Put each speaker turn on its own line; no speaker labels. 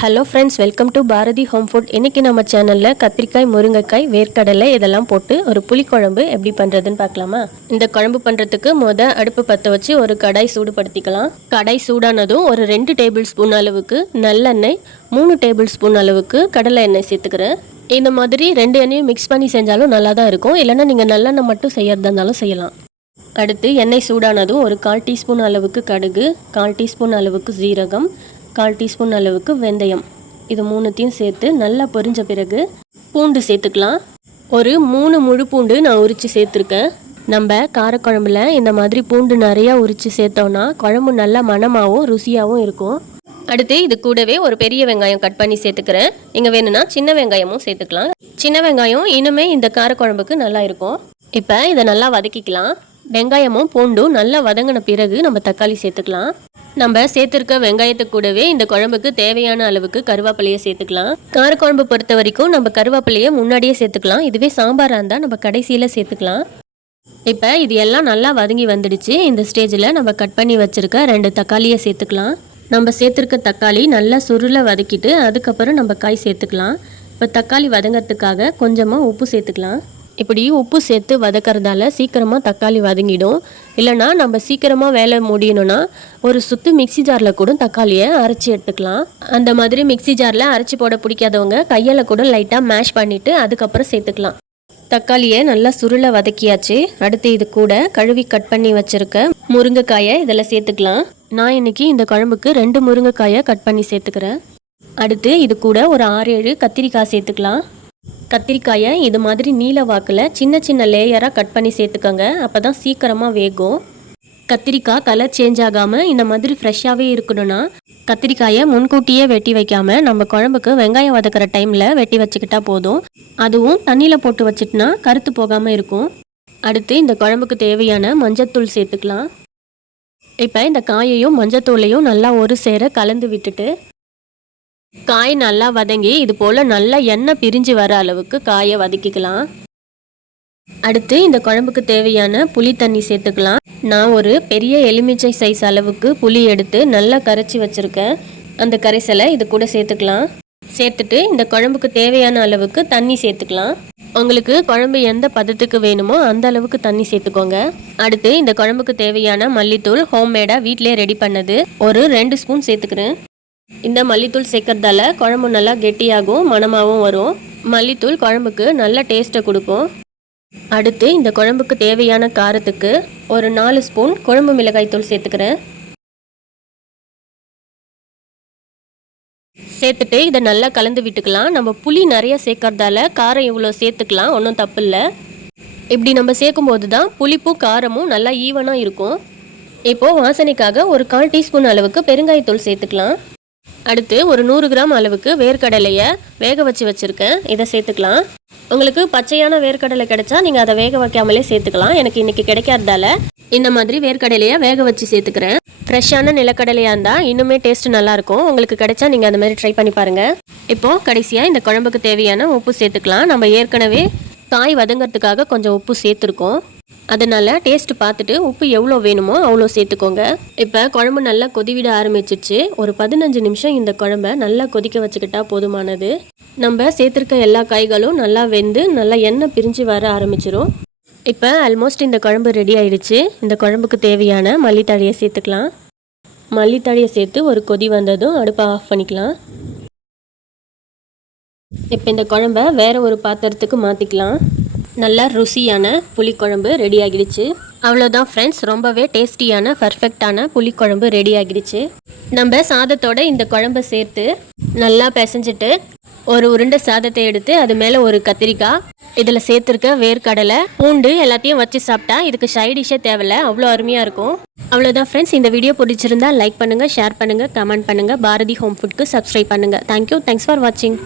Hello friends welcome to Bharathi home food இன்றைக்கி நம்ம சேனலில் கத்திரிக்காய் முருங்கைக்காய் வேர்க்கடலை இதெல்லாம் போட்டு ஒரு புளிக்குழம்பு எப்படி பண்ணுறதுன்னு பார்க்கலாமா? இந்த குழம்பு பண்ணுறதுக்கு மொதல் அடுப்பு பற்ற வச்சு ஒரு கடாய் சூடுபடுத்திக்கலாம். கடாய் சூடானதும் ஒரு ரெண்டு டேபிள் ஸ்பூன் அளவுக்கு நல்லெண்ணெய் மூணு டேபிள் ஸ்பூன் அளவுக்கு கடலை எண்ணெய் சேர்த்துக்கிறேன். இந்த மாதிரி ரெண்டு எண்ணெயும் மிக்ஸ் பண்ணி செஞ்சாலும் நல்லா தான் இருக்கும். இல்லைன்னா நீங்கள் நல்லெண்ணெய் மட்டும் செய்யறதா இருந்தாலும் செய்யலாம். அடுத்து எண்ணெய் சூடானதும் ஒரு கால் டீஸ்பூன் அளவுக்கு கடுகு கால் டீஸ்பூன் அளவுக்கு ஜீரகம் கால் டீஸ்பூன் அளவுக்கு வெந்தயம். இது மூணுத்தையும் சேர்த்து நல்லா பொரிஞ்ச பிறகு பூண்டு சேர்த்துக்கலாம். ஒரு மூணு முழு பூண்டு நான் உரித்து சேர்த்துருக்கேன். நம்ம காரக்குழம்புல இந்த மாதிரி பூண்டு நிறையா உரித்து சேர்த்தோன்னா குழம்பு நல்லா மணமாகவும் ருசியாகவும் இருக்கும். அடுத்து இது கூடவே ஒரு பெரிய வெங்காயம் கட் பண்ணி சேர்த்துக்கிறேன். நீங்கள் வேணும்னா சின்ன வெங்காயமும் சேர்த்துக்கலாம். சின்ன வெங்காயம் இன்னுமே இந்த காரக்குழம்புக்கு நல்லா இருக்கும். இப்போ இதை நல்லா வதக்கிக்கலாம். வெங்காயமும் பூண்டும் நல்லா வதங்கின பிறகு நம்ம தக்காளி சேர்த்துக்கலாம். நம்ம சேர்த்துருக்க வெங்காயத்தை கூடவே இந்த குழம்புக்கு தேவையான அளவுக்கு கருவேப்பிலையை சேர்த்துக்கலாம். காரக்குழம்பு பொறுத்த வரைக்கும் நம்ம கருவேப்பிலையை முன்னாடியே சேர்த்துக்கலாம். இதுவே சாம்பாராக இருந்தால் நம்ம கடைசியில் சேர்த்துக்கலாம். இப்போ இது எல்லாம் நல்லா வதங்கி வந்துடுச்சு. இந்த ஸ்டேஜில் நம்ம கட் பண்ணி வச்சுருக்க ரெண்டு தக்காளியை சேர்த்துக்கலாம். நம்ம சேர்த்துருக்க தக்காளி நல்லா சுருளை வதக்கிட்டு அதுக்கப்புறம் நம்ம காய் சேர்த்துக்கலாம். இப்போ தக்காளி வதங்கிறதுக்காக கொஞ்சமாக உப்பு சேர்த்துக்கலாம். இப்படி உப்பு சேர்த்து வதக்கிறதால சீக்கிரமாக தக்காளி வதங்கிடும். இல்லைனா நம்ம சீக்கிரமாக வேலை முடியணும்னா ஒரு சுத்து மிக்ஸி ஜாரில் கூட தக்காளியை அரைச்சி எடுத்துக்கலாம். அந்த மாதிரி மிக்ஸி ஜாரில் அரைச்சி போட பிடிக்காதவங்க கையால் கூட லைட்டாக மேஷ் பண்ணிவிட்டு அதுக்கப்புறம் சேர்த்துக்கலாம். தக்காளியை நல்லா சுருளை வதக்கியாச்சு. அடுத்து இது கூட கழுவி கட் பண்ணி வச்சிருக்க முருங்கைக்காயை இதில் சேர்த்துக்கலாம். நான் இன்னைக்கு இந்த குழம்புக்கு ரெண்டு முருங்கைக்காயை கட் பண்ணி சேர்த்துக்கிறேன். அடுத்து இது கூட ஒரு ஆறு ஏழு கத்திரிக்காய் சேர்த்துக்கலாம். கத்திரிக்காயை இது மாதிரி நீல வாக்கில் சின்ன சின்ன லேயராக கட் பண்ணி சேர்த்துக்கோங்க. அப்போ தான் சீக்கிரமாக வேகும். கத்திரிக்காய் கலர் சேஞ்ச் ஆகாமல் இந்த மாதிரி ஃப்ரெஷ்ஷாகவே இருக்கணும்னா கத்திரிக்காயை முன்கூட்டியே வெட்டி வைக்காமல் நம்ம குழம்புக்கு வெங்காயம் வதக்கிற டைமில் வெட்டி வச்சுக்கிட்டா போதும். அதுவும் தண்ணியில் போட்டு வச்சிட்டுனா கருத்து போகாமல் இருக்கும். அடுத்து இந்த குழம்புக்கு தேவையான மஞ்சத்தூள் சேர்த்துக்கலாம். இப்போ இந்த காயையும் மஞ்சத்தூளையும் நல்லா ஒரு சேர கலந்து விட்டுட்டு காய் நல்லா வதங்கி இது போல் நல்லா எண்ணெய் பிரிஞ்சு வர அளவுக்கு காயை வதக்கிக்கலாம். அடுத்து இந்த குழம்புக்கு தேவையான புளி தண்ணி சேர்த்துக்கலாம். நான் ஒரு பெரிய எலுமிச்சை சைஸ் அளவுக்கு புளி எடுத்து நல்லா கரைச்சி வச்சுருக்கேன். அந்த கரைசலை இது கூட சேர்த்துக்கலாம். சேர்த்துட்டு இந்த குழம்புக்கு தேவையான அளவுக்கு தண்ணி சேர்த்துக்கலாம். உங்களுக்கு குழம்பு எந்த பதத்துக்கு வேணுமோ அந்த அளவுக்கு தண்ணி சேர்த்துக்கோங்க. அடுத்து இந்த குழம்புக்கு தேவையான மல்லித்தூள் ஹோம்மேடாக வீட்டிலே ரெடி பண்ணது. ஒரு ரெண்டு ஸ்பூன் சேர்த்துக்கிறேன். இந்த மல்லித்தூள் சேர்க்கறதால குழம்பு நல்லா கெட்டியாகவும் மணமாகவும் வரும். மல்லித்தூள் குழம்புக்கு நல்ல டேஸ்ட்டை கொடுக்கும். அடுத்து இந்த குழம்புக்கு தேவையான காரத்துக்கு ஒரு நாலு ஸ்பூன் குழம்பு மிளகாய் தூள் சேர்த்துக்கிறேன். சேர்த்துட்டு இதை நல்லா கலந்து விட்டுக்கலாம். நம்ம புளி நிறைய சேர்க்கறதால காரம் இவ்வளோ சேர்த்துக்கலாம் ஒன்றும் தப்பு இல்லை. இப்படி நம்ம சேர்க்கும்போது தான் புளிப்பும் காரமும் நல்லா ஈவனாக இருக்கும். இப்போது வாசனைக்காக ஒரு கால் டீஸ்பூன் அளவுக்கு பெருங்காயத்தூள் சேர்த்துக்கலாம். அடுத்து ஒரு நூறு கிராம் அளவுக்கு வேர்க்கடலையை வேக வச்சு வச்சுருக்கேன். இதை சேர்த்துக்கலாம். உங்களுக்கு பச்சையான வேர்க்கடலை கிடைச்சா நீங்கள் அதை வேக வைக்காமலே சேர்த்துக்கலாம். எனக்கு இன்றைக்கி கிடைக்காததால இந்த மாதிரி வேர்க்கடலையை வேக வச்சு சேர்த்துக்கிறேன். ஃப்ரெஷ்ஷான நிலக்கடலையாக இருந்தால் இன்னுமே டேஸ்ட் நல்லாயிருக்கும். உங்களுக்கு கிடைச்சா நீங்கள் அந்த மாதிரி ட்ரை பண்ணி பாருங்கள் இப்போது கடைசியாக இந்த குழம்புக்கு தேவையான உப்பு சேர்த்துக்கலாம். நம்ம ஏற்கனவே காய் வதங்கிறதுக்காக கொஞ்சம் உப்பு சேர்த்துருக்கோம். அதனால் டேஸ்ட் பார்த்துட்டு உப்பு எவ்வளோ வேணுமோ அவ்வளோ சேர்த்துக்கோங்க. இப்போ குழம்பு நல்லா கொதிவிட ஆரம்பிச்சிருச்சு. ஒரு பதினஞ்சு நிமிஷம் இந்த குழம்ப நல்லா கொதிக்க வச்சுக்கிட்டா போதுமானது. நம்ம சேர்த்துருக்க எல்லா காய்களும் நல்லா வெந்து நல்லா எண்ணெய் பிரிஞ்சு வர ஆரம்பிச்சிரும். இப்போ ஆல்மோஸ்ட் இந்த குழம்பு ரெடி ஆயிடுச்சு. இந்த குழம்புக்கு தேவையான மல்லித்தழையை சேர்த்துக்கலாம். மல்லித்தழையை சேர்த்து ஒரு கொதி வந்ததும் அடுப்பை ஆஃப் பண்ணிக்கலாம். இப்போ இந்த குழம்ப வேற ஒரு பாத்திரத்துக்கு மாற்றிக்கலாம் நல்லா ருசியான புளிக்குழம்பு ரெடி ஆகிடுச்சு. அவ்வளோதான் ஃப்ரெண்ட்ஸ் ரொம்பவே டேஸ்டியான பர்ஃபெக்டான புளிக்குழம்பு ரெடி ஆகிடுச்சு. நம்ம சாதத்தோட இந்த குழம்பை சேர்த்து நல்லா பிசைஞ்சிட்டு ஒரு உருண்டை சாதத்தை எடுத்து அது மேலே ஒரு கத்திரிக்காய் இதில் சேர்த்துருக்க வேர்க்கடலை பூண்டு எல்லாத்தையும் வச்சு சாப்பிட்டா இதுக்கு சைடிஷே தேவையில்ல. அவ்வளோ அருமையாக இருக்கும். அவ்வளோதான் ஃப்ரெண்ட்ஸ் இந்த வீடியோ பிடிச்சிருந்தா லைக் பண்ணுங்கள் ஷேர் பண்ணுங்கள் கமெண்ட் பண்ணுங்கள் பாரதி ஹோம் ஃபுட்க்கு சப்ஸ்கிரைப் பண்ணுங்கள் தேங்க்யூ தேங்க்ஸ் ஃபார் வாட்சிங்